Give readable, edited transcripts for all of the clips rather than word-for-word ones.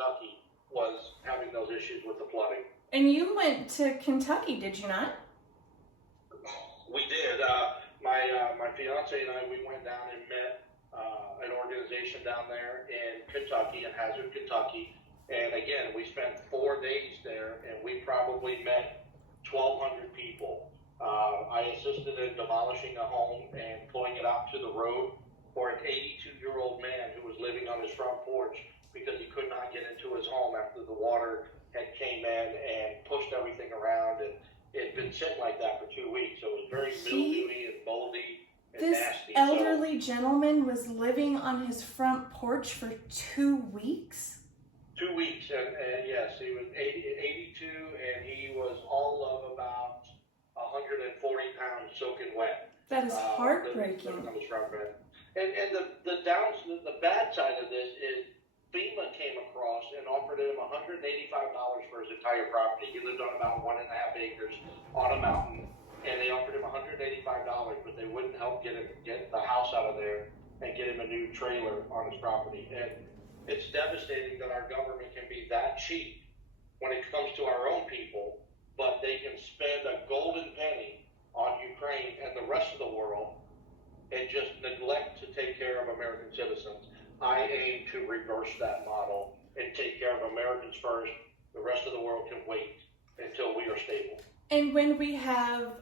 Kentucky was having those issues with the flooding. And you went to Kentucky, did you not? We did. My fiance and I, we went down and met an organization down there in Kentucky, in Hazard, Kentucky. And again, we spent 4 days there, and we probably met 1,200 people. I assisted in demolishing a home and pulling it out to the road for an 82-year-old man who was living on his front porch because he could not get into his home after the water had came in and pushed everything around, and it had been sitting like that for 2 weeks. So it was very mildewy and moldy and This nasty. elderly gentleman was living on his front porch for 2 weeks? 2 weeks, and yes, he was 82, and he was all of about 140 pounds soaking wet. That is heartbreaking. And the bad side of this is FEMA came across and offered him $185 for his entire property. He lived on about 1.5 acres on a mountain, and they offered him $185, but they wouldn't help get the house out of there and get him a new trailer on his property. And it's devastating that our government can be that cheap when it comes to our own people, but they can spend a golden penny on Ukraine and the rest of the world and just neglect to take care of American citizens. I aim to reverse that model and take care of Americans first. The rest of the world can wait until we are stable. And when we have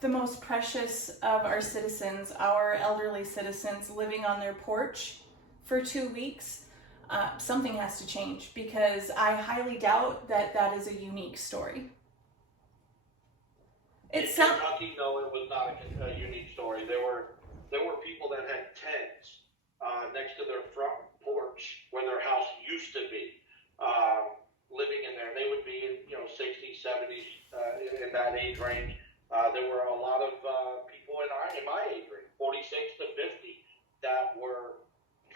the most precious of our citizens, our elderly citizens, living on their porch for 2 weeks, something has to change, because I highly doubt that that is a unique story. In Kentucky, no, it was not a unique story. There were people that had tents next to their front porch where their house used to be, living in there. They would be in 60s, 70s, in that age range. There were a lot of people in my age range, 46 to 50, that were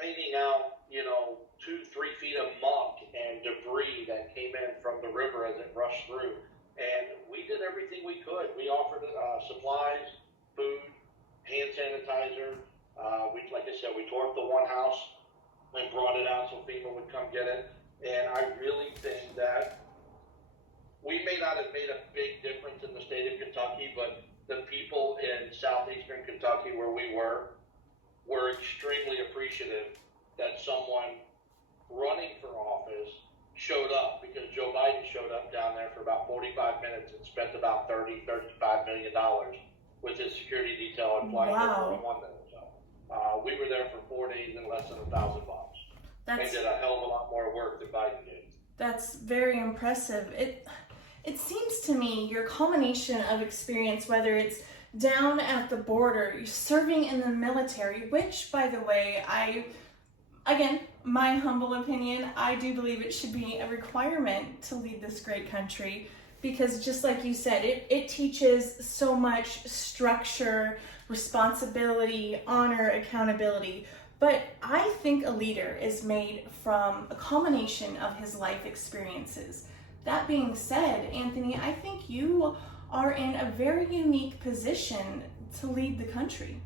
cleaning out 2-3 feet of muck and debris that came in from the river as it rushed through. And we did everything we could. We offered supplies, food, hand sanitizer. Like I said, we tore up the one house and brought it out so FEMA would come get it. And I really think that we may not have made a big difference in the state of Kentucky, but the people in southeastern Kentucky where we were extremely appreciative that someone running for office showed up, because Joe Biden showed up down there for about 45 minutes and spent about $35 million with his security detail and flying everyone there. So we were there for 4 days and less than $1,000. They did a hell of a lot more work than Biden did. That's very impressive. It seems to me your culmination of experience, whether it's down at the border, serving in the military, which, by the way, again, my humble opinion, I do believe it should be a requirement to lead this great country, because just like you said, it teaches so much structure, responsibility, honor, accountability. But I think a leader is made from a culmination of his life experiences. That being said, Anthony, I think you are in a very unique position to lead the country.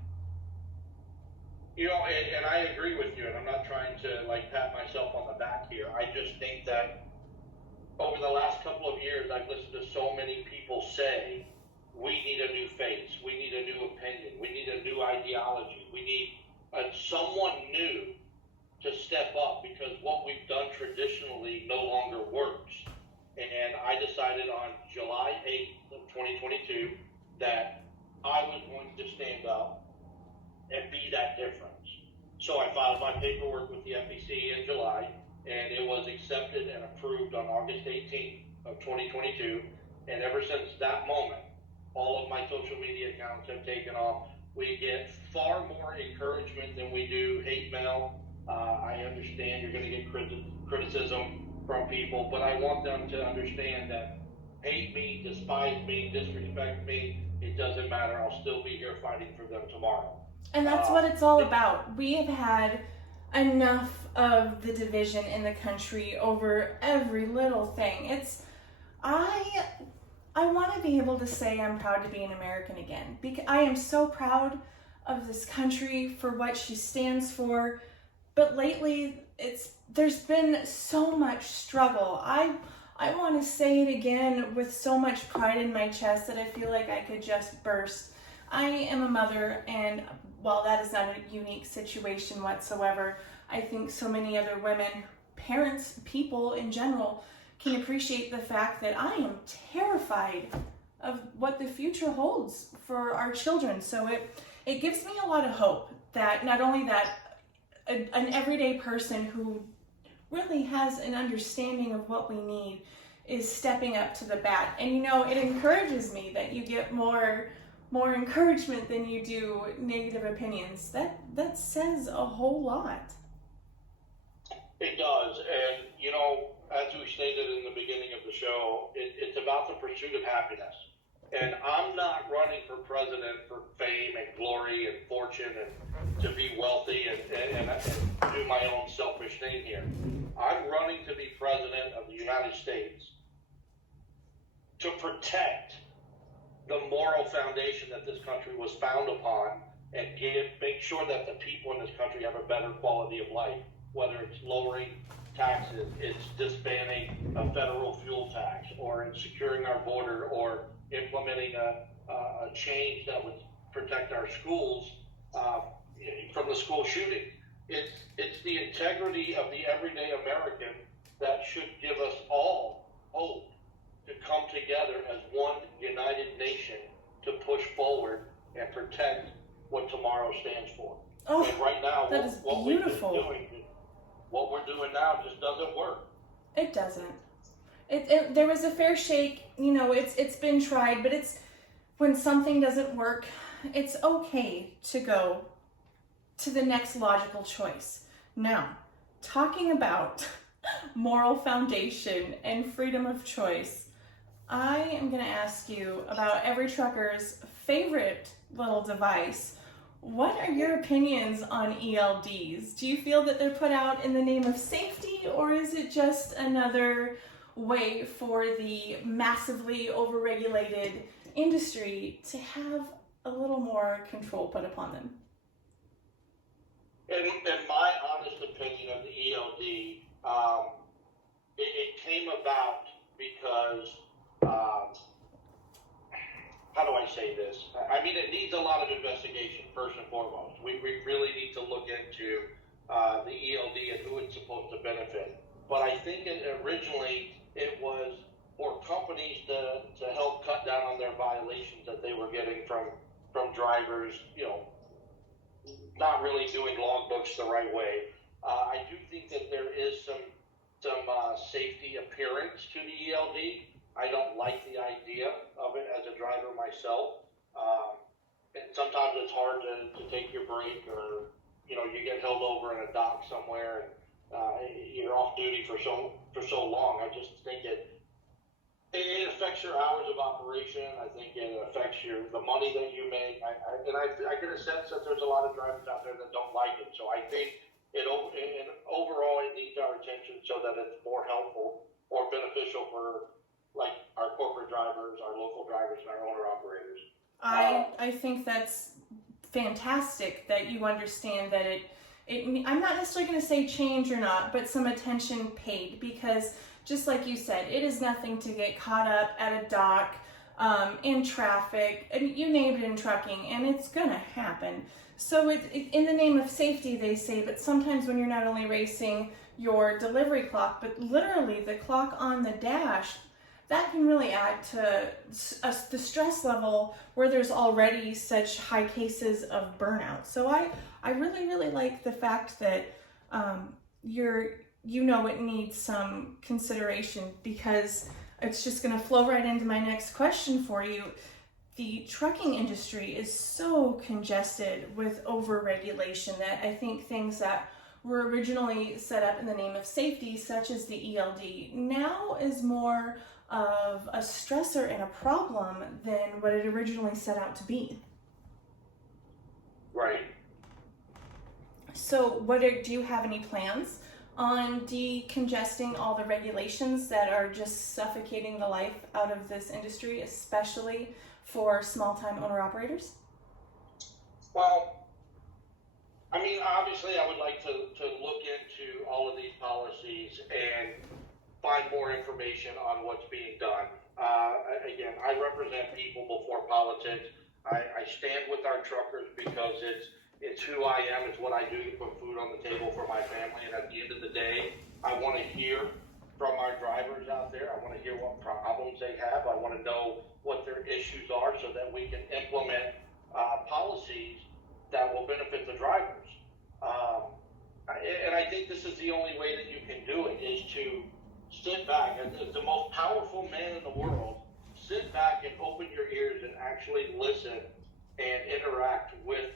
And I agree with you, and I'm not trying to pat myself on the back here. I just think that over the last couple of years, I've listened to so many people say, we need a new face, we need a new opinion, we need a new ideology, we need someone new to step up, because what we've done traditionally no longer works. And I decided on July 8th of 2022 that I was going to stand up and be that difference. So I filed my paperwork with the FEC in July, and it was accepted and approved on August 18th of 2022. And ever since that moment, all of my social media accounts have taken off. We get far more encouragement than we do hate mail. I understand you're going to get criticism from people, but I want them to understand that hate me, despise me, disrespect me, it doesn't matter. I'll still be here fighting for them tomorrow. And that's what it's all about. We have had enough of the division in the country over every little thing. I want to be able to say I'm proud to be an American again, because I am so proud of this country for what she stands for. but lately there's been so much struggle. I want to say it again with so much pride in my chest that I feel like I could just burst. I am a mother, and while that is not a unique situation whatsoever, I think so many other women, parents, people in general, can appreciate the fact that I am terrified of what the future holds for our children. So it gives me a lot of hope that not only that an everyday person who really has an understanding of what we need is stepping up to the bat. And it encourages me that you get more encouragement than you do negative opinions. That says a whole lot. It does, and as we stated in the beginning of the show, it's about the pursuit of happiness. And I'm not running for president for fame and glory and fortune and to be wealthy and do my own selfish thing here. I'm running to be president of the United States to protect the moral foundation that this country was found upon and make sure that the people in this country have a better quality of life, whether it's lowering taxes, it's disbanding a federal fuel tax, or it's securing our border, or implementing a change that would protect our schools from the school shooting. It's the integrity of the everyday American that should give us all hope to come together as one united nation to push forward and protect what tomorrow stands for. Oh, and right now, that is beautiful. What we're doing now just doesn't work. It doesn't. There was a fair shake. It's been tried, but when something doesn't work, it's okay to go to the next logical choice. Now, talking about moral foundation and freedom of choice, I am going to ask you about every trucker's favorite little device. What are your opinions on ELDs? Do you feel that they're put out in the name of safety, or is it just another way for the massively overregulated industry to have a little more control put upon them? In my honest opinion of the ELD, it came about because, how do I say this? I mean, it needs a lot of investigation, first and foremost. We really need to look into the ELD and who it's supposed to benefit. But I think originally it was for companies to help cut down on their violations that they were getting from drivers, not really doing logbooks the right way. I do think that there is some safety appearance to the ELD. I don't like the idea of it as a driver myself. And sometimes it's hard to take your break, or you get held over in a dock somewhere and you're off duty for so long. I just think it affects your hours of operation. I think it affects the money that you make. I get a sense that there's a lot of drivers out there that don't like it. So I think overall it needs our attention so that it's more helpful or beneficial for like our corporate drivers, our local drivers, and our owner operators. I think that's fantastic that you understand that I'm not necessarily going to say change or not, but some attention paid, because just like you said, it is nothing to get caught up at a dock, in traffic, and you named it in trucking, and it's going to happen. So in the name of safety, they say, but sometimes when you're not only racing your delivery clock, but literally the clock on the dash, that can really add to the stress level where there's already such high cases of burnout. So I really, really like the fact that it needs some consideration, because it's just going to flow right into my next question for you. The trucking industry is so congested with overregulation that I think things that were originally set up in the name of safety, such as the ELD, now is more of a stressor and a problem than what it originally set out to be. Right. So do you have any plans on decongesting all the regulations that are just suffocating the life out of this industry, especially for small-time owner-operators? Well, I mean, obviously, I would like to look into all of these policies and find more information on what's being done. Again, I represent people before politics. I stand with our truckers because it's who I am. It's what I do to put food on the table for my family. And at the end of the day, I want to hear from our drivers out there. I want to hear what problems they have. I want to know what their issues are so that we can implement policies that will benefit the drivers. And I think this is the only way that you can do it, is to sit back. As the most powerful man in the world, sit back and open your ears and actually listen and interact with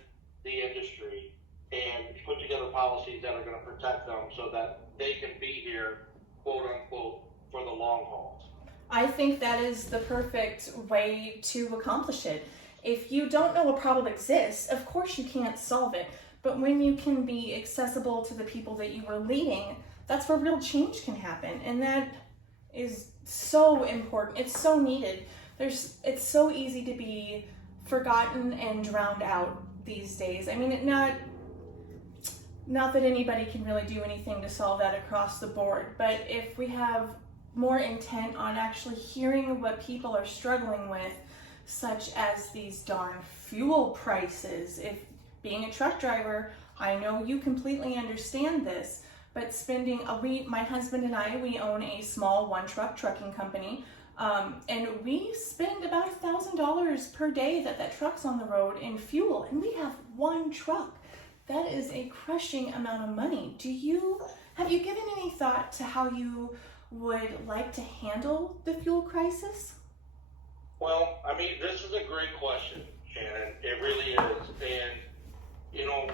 the industry and put together policies that are going to protect them so that they can be here, quote unquote, for the long haul. I think that is the perfect way to accomplish it. If you don't know a problem exists, of course you can't solve it. But when you can be accessible to the people that you are leading, that's where real change can happen. And that is so important. It's so needed. It's so easy to be forgotten and drowned out these days. I mean, not that anybody can really do anything to solve that across the board, but if we have more intent on actually hearing what people are struggling with, such as these darn fuel prices. If being a truck driver, I know you completely understand this, but my husband and I, we own a small one-truck trucking company, and we spend about $1,000 per day that truck's on the road in fuel, and we have one truck. That is a crushing amount of money. Have you given any thought to how you would like to handle the fuel crisis? Well, I mean, this is a great question, Shannon. It really is. And, you know,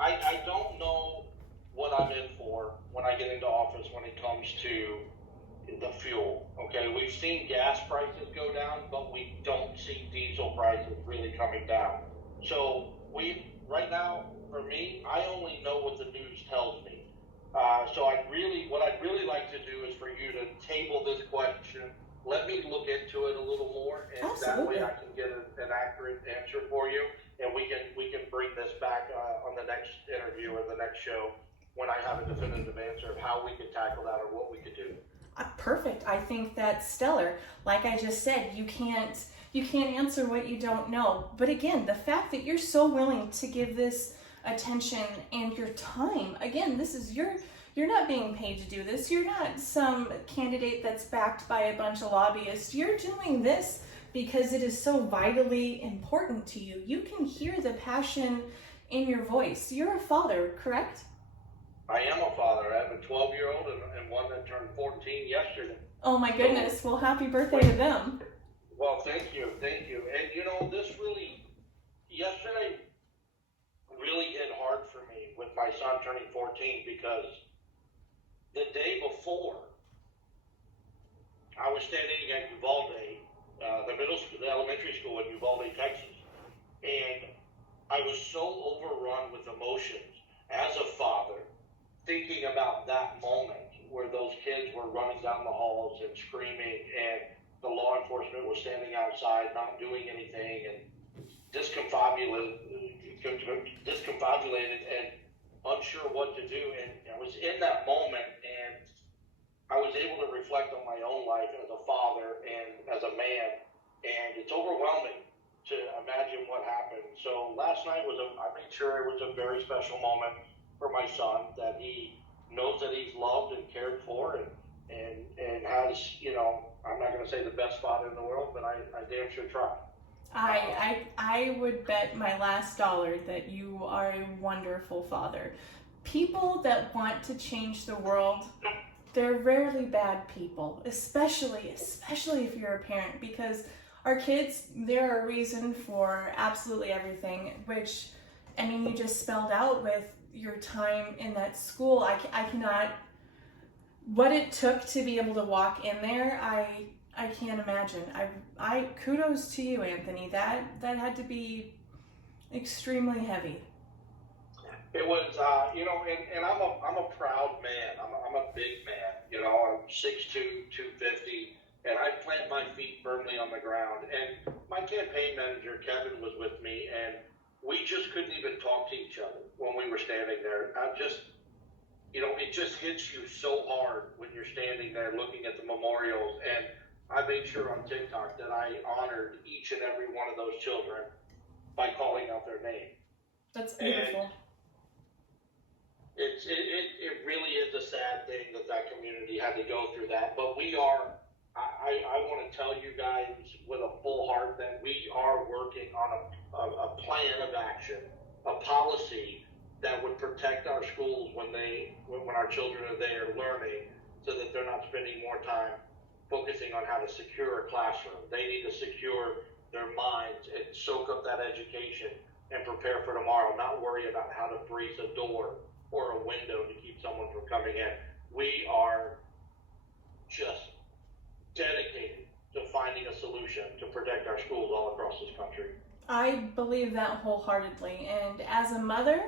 I don't know what I'm in for when I get into office when it comes to the fuel. Okay, we've seen gas prices go down, but we don't see diesel prices really coming down. So right now, for me, I only know what the news tells me. So what I'd really like to do is for you to table this question. Let me look into it a little more, and Absolutely. that way I can get an accurate answer for you, and we can bring this back on the next interview or the next show when I have a definitive answer of how we could tackle that or what we could do. Perfect. I think that's stellar. Like I just said, you can't answer what you don't know. But again, the fact that you're so willing to give this attention and your time, again, you're not being paid to do this. You're not some candidate that's backed by a bunch of lobbyists. You're doing this because it is so vitally important to you. You can hear the passion in your voice. You're a father, correct? I am a father. I have a 12-year-old and one that turned 14 yesterday. Oh my goodness. Well, happy birthday to them. Well, thank you. And yesterday really hit hard for me with my son turning 14 because the day before, I was standing at Uvalde, the elementary school in Uvalde, Texas, and I was so overrun with emotions as a father, thinking about that moment where those kids were running down the halls and screaming, and the law enforcement was standing outside not doing anything and discombobulated and unsure what to do. And I was in that moment, and I was able to reflect on my own life as a father and as a man, and it's overwhelming to imagine what happened. So last night I made sure it was a very special moment for my son, that he knows that he's loved and cared for, and has, I'm not going to say the best father in the world, but I damn sure try. I would bet my last dollar that you are a wonderful father. People that want to change the world, they're rarely bad people, especially if you're a parent, because our kids, they're a reason for absolutely everything, which, I mean, you just spelled out with your time in that school. I cannot, what it took to be able to walk in there, I can't imagine. I kudos to you, Anthony. That had to be extremely heavy. It was, and I'm a proud man. I'm a big man. I'm 6'2", 250, and I plant my feet firmly on the ground. And my campaign manager, Kevin, was with me, and we just couldn't even talk to each other when we were standing there. It just hits you so hard when you're standing there looking at the memorials. And I made sure on TikTok that I honored each and every one of those children by calling out their name. That's beautiful. And it really is a sad thing that community had to go through that. But I want to tell you guys with a full heart that we are working on a plan of action, a policy that would protect our schools when our children are there learning, so that they're not spending more time focusing on how to secure a classroom. They need to secure their minds and soak up that education and prepare for tomorrow, not worry about how to breeze a door or a window to keep someone from coming in. We are just dedicated to finding a solution to protect our schools all across this country. I believe that wholeheartedly. And as a mother,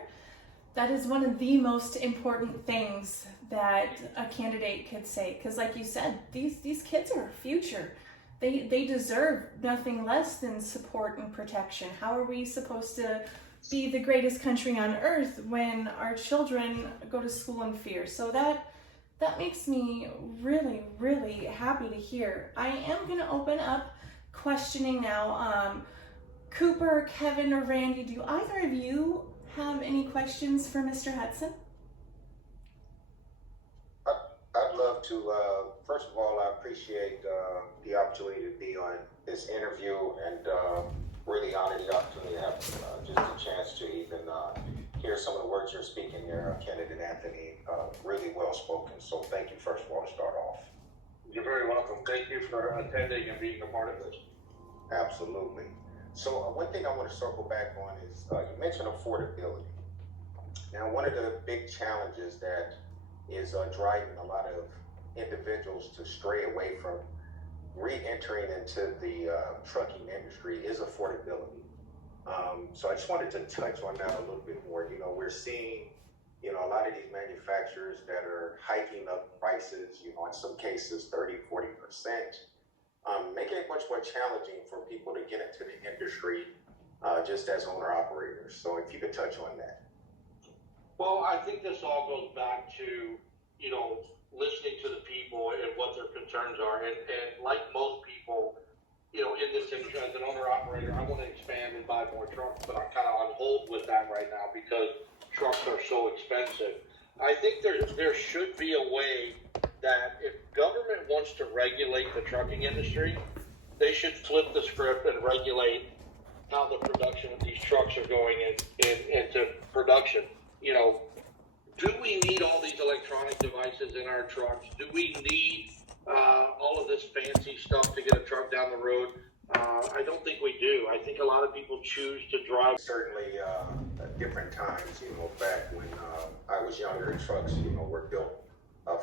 that is one of the most important things that a candidate could say. Because like you said, these kids are our future. They deserve nothing less than support and protection. How are we supposed to be the greatest country on earth when our children go to school in fear? So that makes me really, really happy to hear. I am going to open up questioning now. Cooper, Kevin, or Randy, do either of you have any questions for Mr. Hudson? I'd love to. First of all, I appreciate the opportunity to be on this interview, and really honor the opportunity to have just a chance to even hear some of the words you're speaking there, Candidate Anthony. Really well spoken. So thank you, first of all, to start off. You're very welcome. Thank you for attending and being a part of this. Absolutely. So one thing I want to circle back on is you mentioned affordability. Now, one of the big challenges that is driving a lot of individuals to stray away from re-entering into the trucking industry is affordability. So I just wanted to touch on that a little bit more. We're seeing, a lot of these manufacturers that are hiking up prices, in some cases 30, 40%, making it much more challenging for people to get into the industry just as owner operators. So if you could touch on that. Well, I think this all goes back to, listening to the people and what their concerns are. And like most people, in this industry, as an owner-operator, I want to expand and buy more trucks, but I'm kind of on hold with that right now because trucks are so expensive. I think there should be a way that if government wants to regulate the trucking industry, they should flip the script and regulate how the production of these trucks are going into production. Do we need all these electronic devices in our trucks? Do we need all of this fancy stuff to get a truck down the road? I don't think we do. I think a lot of people choose to drive. Certainly at different times, back when I was younger, trucks, were built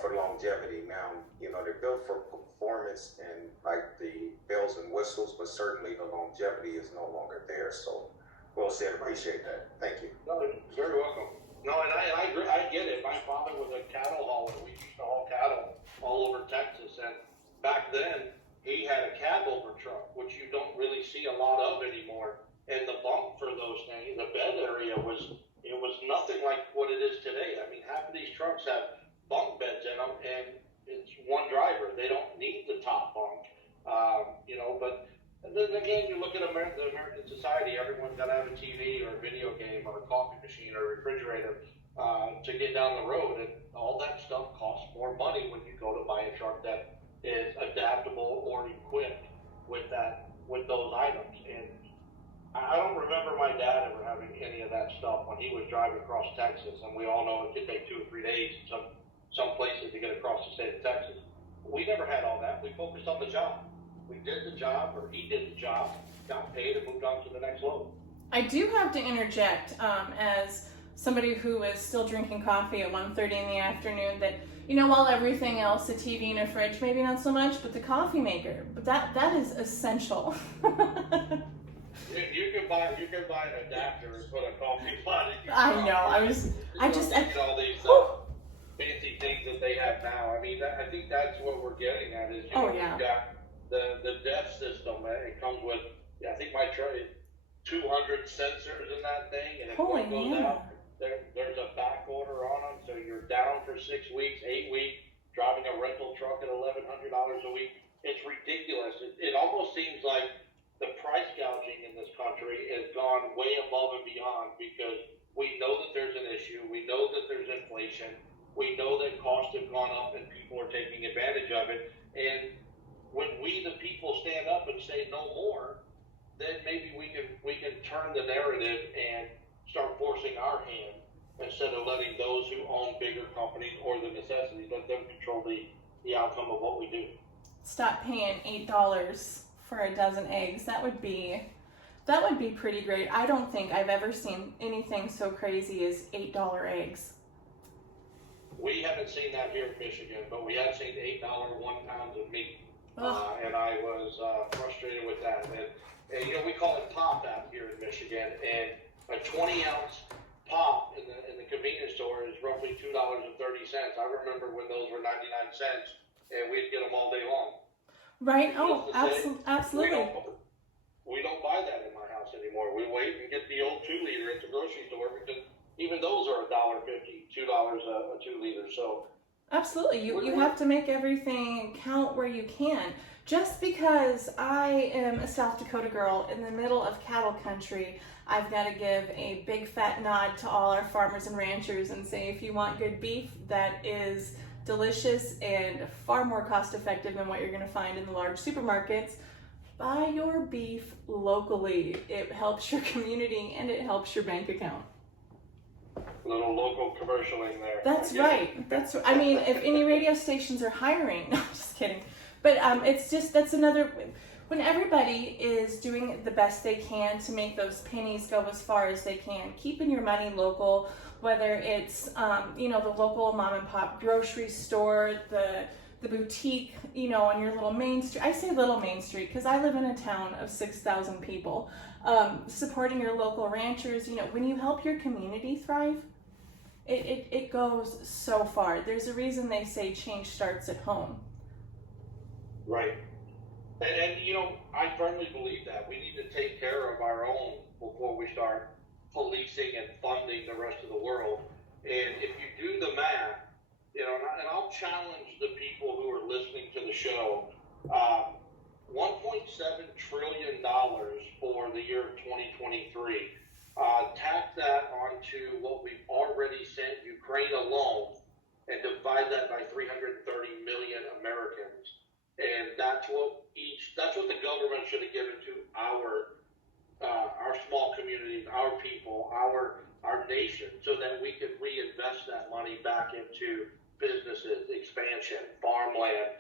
for longevity. Now, they're built for performance and like the bells and whistles, but certainly the longevity is no longer there. So, well said, appreciate that. Thank you. No, you're very welcome. No, and I agree. I get it. My father was a cattle hauler. We used to haul cattle all over Texas, and back then he had a cab over truck, which you don't really see a lot of anymore. And the bunk for those things, the bed area was nothing like what it is today. I mean, half of these trucks have bunk beds in them, and it's one driver. They don't need the top bunk, But then again, you look at the American society. Everyone's got to have a TV or a video game or a coffee machine or a refrigerator to get down the road, and all that stuff costs more money when you go to buy a truck that is adaptable or equipped with those items. And I don't remember my dad ever having any of that stuff when he was driving across Texas, and we all know it could take 2 or 3 days in some places to get across the state of Texas. We never had all that. We focused on the job. We did the job, or he did the job, got paid, and moved on to the next load. I do have to interject as somebody who is still drinking coffee at 1:30 in the afternoon that, while everything else, the TV and a fridge, maybe not so much, but the coffee maker, but that is essential. You can buy an adapter and put a coffee pot in your I truck. know. All these fancy things that they have now. I mean, I think that's what we're getting at is, Oh, yeah. we've got the DEF system. It comes with, I think my truck, 200 sensors in that thing, and if Holy one goes man. out, there's a back order on them, so you're down for 6 weeks, 8 weeks, driving a rental truck at $1,100 a week. It's ridiculous. It almost seems like the price gouging in this country has gone way above and beyond, because we know that there's an issue, we know that there's inflation, we know that costs have gone up and people are taking advantage of it, and when we the people stand up and say no more, then maybe we can turn the narrative and start forcing our hand instead of letting those who own bigger companies or the necessities, let them control the outcome of what we do. Stop paying $8 for a dozen eggs. That would be pretty great. I don't think I've ever seen anything so crazy as $8 eggs. We haven't seen that here in Michigan, but we have seen $8 1 pounds of meat, and I was frustrated with that. And we call it pop out here in Michigan, and a 20-ounce pop in the convenience store is roughly $2.30. I remember when those were 99 cents, and we'd get them all day long. Right? Oh, absolutely. We don't buy that in my house anymore. We wait and get the old 2-liter at the grocery store, because even those are $1.50, $2 a 2-liter. So absolutely, you have to make everything count where you can. Just because I am a South Dakota girl in the middle of cattle country, I've got to give a big fat nod to all our farmers and ranchers and say, if you want good beef that is delicious and far more cost effective than what you're going to find in the large supermarkets, buy your beef locally. It helps your community and it helps your bank account. A little local commercial in there. That's right. I mean, if any radio stations are hiring, no, I'm just kidding. But that's another, when everybody is doing the best they can to make those pennies go as far as they can, keeping your money local, whether it's, the local mom and pop grocery store, the boutique, on your little main street. I say little main street because I live in a town of 6,000 people. Supporting your local ranchers, when you help your community thrive, it goes so far. There's a reason they say change starts at home. Right. And I firmly believe that. We need to take care of our own before we start policing and funding the rest of the world. And if you do the math, and I'll challenge the people who are listening to the show, $1.7 trillion for the year of 2023. Tack that onto what we've already sent Ukraine alone and divide that by 330 million Americans. And that's what the government should have given to our small communities, our people, our nation, so that we could reinvest that money back into businesses, expansion, farmland,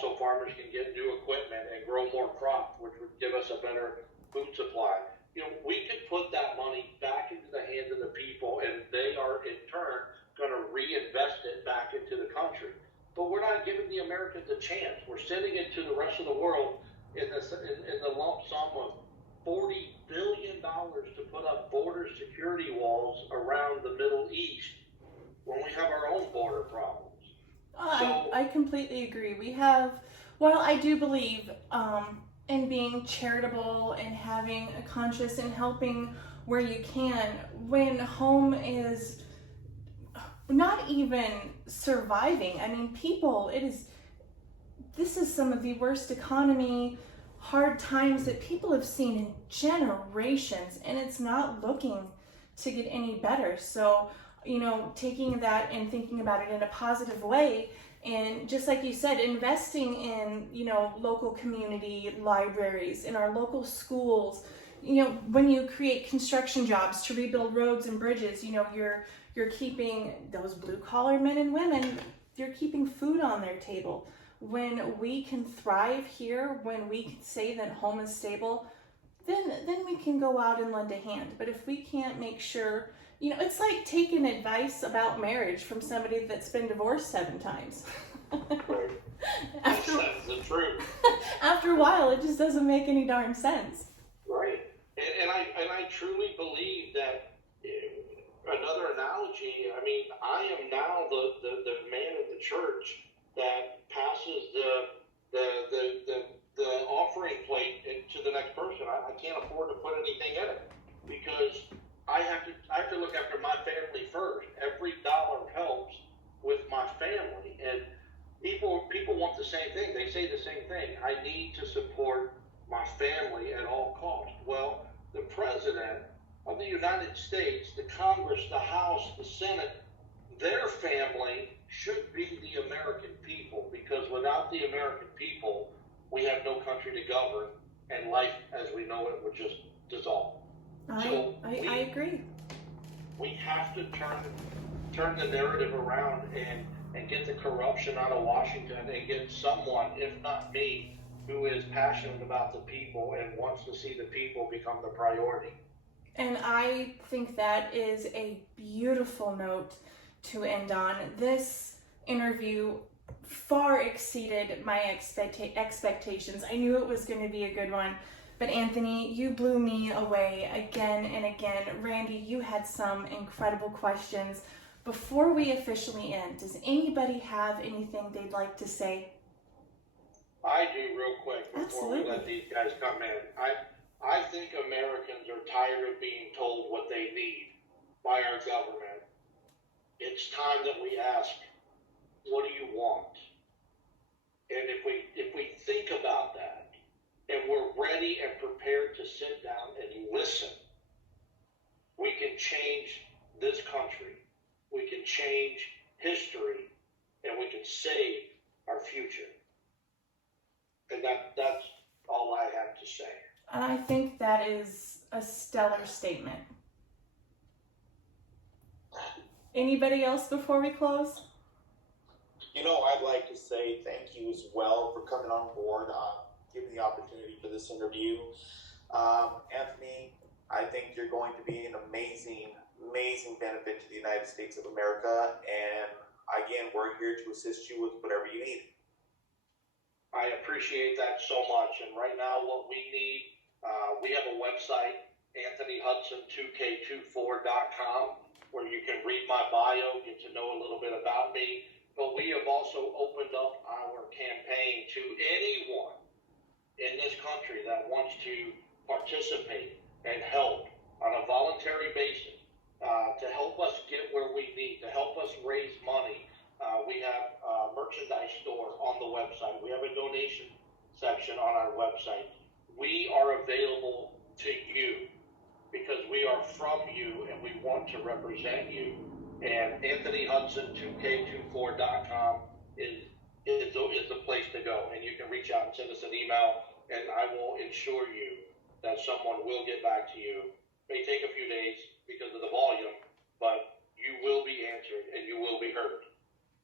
so farmers can get new equipment and grow more crops, which would give us a better food supply. We could put that money back into the hands of the people, and they are in turn going to reinvest it back into the country. But we're not giving the Americans a chance. We're sending it to the rest of the world in the lump sum of $40 billion to put up border security walls around the Middle East when we have our own border problems. I completely agree. While I do believe in being charitable and having a conscience and helping where you can, when home is not even surviving. I mean, this is some of the worst economy, hard times that people have seen in generations, and it's not looking to get any better. So, taking that and thinking about it in a positive way, and just like you said, investing in, local community libraries, in our local schools, when you create construction jobs to rebuild roads and bridges, you're keeping those blue collar men and women, you're keeping food on their table. When we can thrive here, when we can say that home is stable, then we can go out and lend a hand. But if we can't make sure, it's like taking advice about marriage from somebody that's been divorced 7 times. That's the truth. After a while, it just doesn't make any darn sense. Right. And I truly believe that, another analogy, I mean, I am now the man in the church that passes the offering plate to the next person. I They say the same thing. I need to support my family at all costs. Well, the President of the United States, the Congress, the House, the Senate, their family should be the American people, because without the American people, we have no country to govern, and life as we know it would just dissolve. I agree. We have to turn the narrative around and get the corruption out of Washington and get someone, if not me, who is passionate about the people and wants to see the people become the priority. And I think that is a beautiful note to end on. This interview far exceeded my expectations. I knew it was going to be a good one. But Anthony, you blew me away again and again. Randy, you had some incredible questions. Before we officially end, does anybody have anything they'd like to say? I do, real quick, before Absolutely. we let these guys come in. I think Americans are tired of being told what they need by our government. It's time that we ask, what do you want? And if we think about that, and we're ready and prepared to sit down and listen, we can change this country. We can change history, and we can save our future. And that's all I have to say. And I think that is a stellar statement. Anybody else before we close? I'd like to say thank you as well for coming on board, giving the opportunity for this interview. Anthony, I think you're going to be an amazing benefit to the United States of America. And again, we're here to assist you with whatever you need. I appreciate that so much. And right now, what we need, we have a website, AnthonyHudson2K24.com, where you can read my bio, get to know a little bit about me. But we have also opened up our campaign to anyone in this country that wants to participate and help on a voluntary basis to help us get where we need, to help us raise money. We have a merchandise store on the website. We have a donation section on our website. We are available to you because we are from you and we want to represent you. And AnthonyHudson2K24.com is the place to go. And you can reach out and send us an email, and I will ensure you that someone will get back to you. It may take a few days because of the volume, but you will be answered and you will be heard.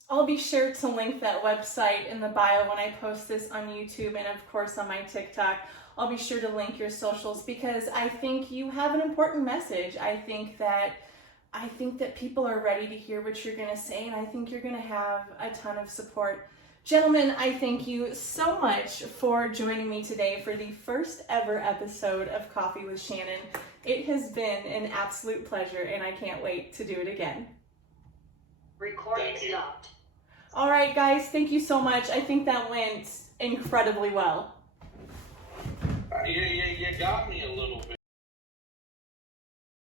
I'll be sure to link that website in the bio when I post this on YouTube and of course on my TikTok. I'll be sure to link your socials because I think you have an important message. I think that people are ready to hear what you're going to say, and I think you're going to have a ton of support. Gentlemen, I thank you so much for joining me today for the first ever episode of Coffee with Shannon. It has been an absolute pleasure, and I can't wait to do it again. Recording stopped. All right, guys, thank you so much. I think that went incredibly well. You got me a little bit.